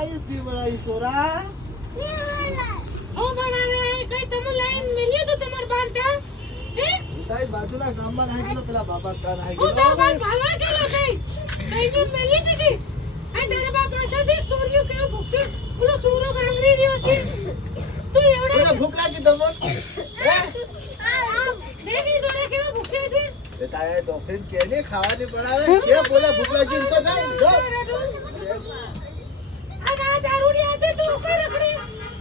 કાઈ પીવડાઈ સોરા ઓ બનાવે કઈ તમે લાઈન મેલ્યો તો તમાર બાંટા હે તાઈ બાજુના ગામમાં રહે ગયો પેલા બાબા કા રહે ઓ બાબા ભાવા ગયો કઈ કઈ મેલી દીધી આ તારા બાપ પાછળ દેખ સોરિયો કેવો ભૂખ્યો ઓલો સોરો ગાંગરી રહ્યો છે તું એવડા ભૂખ લાગી તમને હે દેવી સોરે કેવો ભૂખ્યો છે બેટા એ ડોફિન કેને ખાવાની બનાવે કે બોલે ભૂખ લાગી ઇનકો જાઓ આ દારૂડિયા છે તું ઉપર રખડી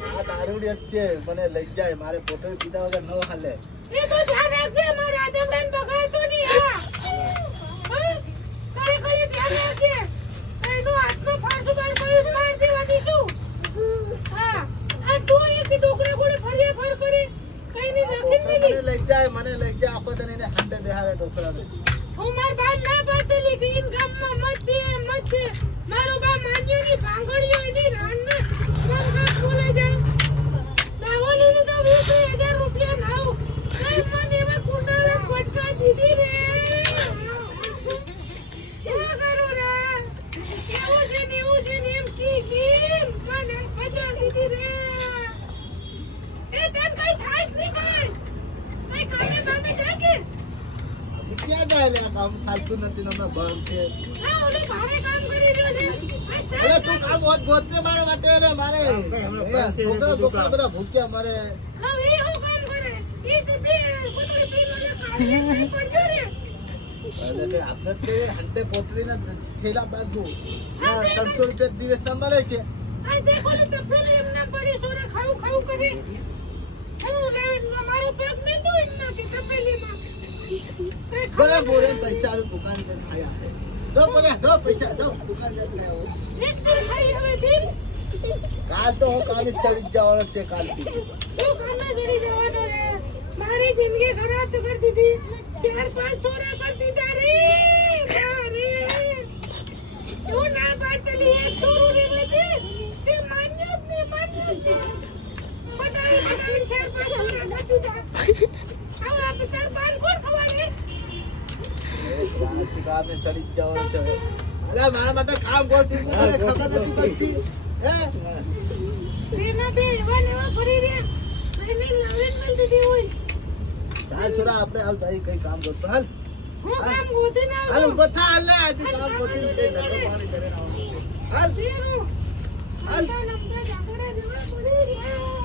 આ દારૂડી છે મને લઈ જાય મારે ફોટો પીધા વગર ન હાલે એ તો ધ્યાન રાખજે મારા આદમડાન બગાડતો નહીં હા કઈ ધ્યાન રાખજે એનો હાથનો ફાંસો માર દેવાની શું હા આ તું એક ડોકરા ગોળે ફરિયા ફર કરે કઈ ની રાખી મને લઈ જાય આખો તને એને હાંડે બેહારે ડોકરાને હું માર બાર ના પાડતલી બીન ગામમાં મત છે મારો બા માન્યો ની ભાંગડીઓ એની રાણને મારા બોલે જાય દાવલીનું તો 20000 રૂપિયા નાવ કઈ મને એવા કુંડાળા ફટકા દીધી રે શું કરું રે એવું છે ને એમ કી મને પૈસા દીધી રે એ તને કઈ થાય જ નહીં કઈ કામે બામે જાય કે ક્યાં જાય લે કામ ચાલતું નથી તમે બંધ છે હા ઓલો ભારે કામ કરી રહ્યો છે અરે તું કામ ગોતને મારા માટે લે મારે છોકરા બધા ભૂખ્યા મારે હવે એ હું કામ કરે ઈ તે બે કોતરી પીનો લે કાઢી પડ્યો રે એટલે કે આપણે કે હંતે પોટલીના થેલા બાંધું 300 રૂપિયા દિવસ તમારે કે આ દેખો ને તો પેલે એમના પડી સોરે ખાવું કરે હું મારો પગ મેં તો એમના કે તપેલીમાં બોલે બોલે પૈસા દુકાન પર ખાયા હે દો પૈસા દો દુકાન પર ખાયા એક દિન ખાઈ હવે દિન કાલ તો હું કાલે ચડી જવાનો છે કાલથી તું કાલે ચડી જવાનો રે મારી જિંદગી ખરાબ તો કરી દીધી 4-5 સોરા પર દીધા રે તું ના પાડતલી 100 રૂપિયા દે તે માન્યો જ ને પટાવી 4-5 સોરા કરી દીધા આવ આપ તાર બાન કોણ ખવાને રાત કામે ચડી જવાનો છે અરે મારા માટે કામ બોલતી મને ખબર નથી પડતી હે તેના બે એવા ફરી રે એને લાલન મલ દીધી હોય હાલ છોરા આપણે હાલ ભાઈ કઈ કામ કરતો હાલ હું કામ ગોતી ના હાલ બતા હાલ ને આજે કામ ગોતી કઈ નતો પાણી કરે હાલ હાલ લંબા જાકડા જેવા પડી રહ્યા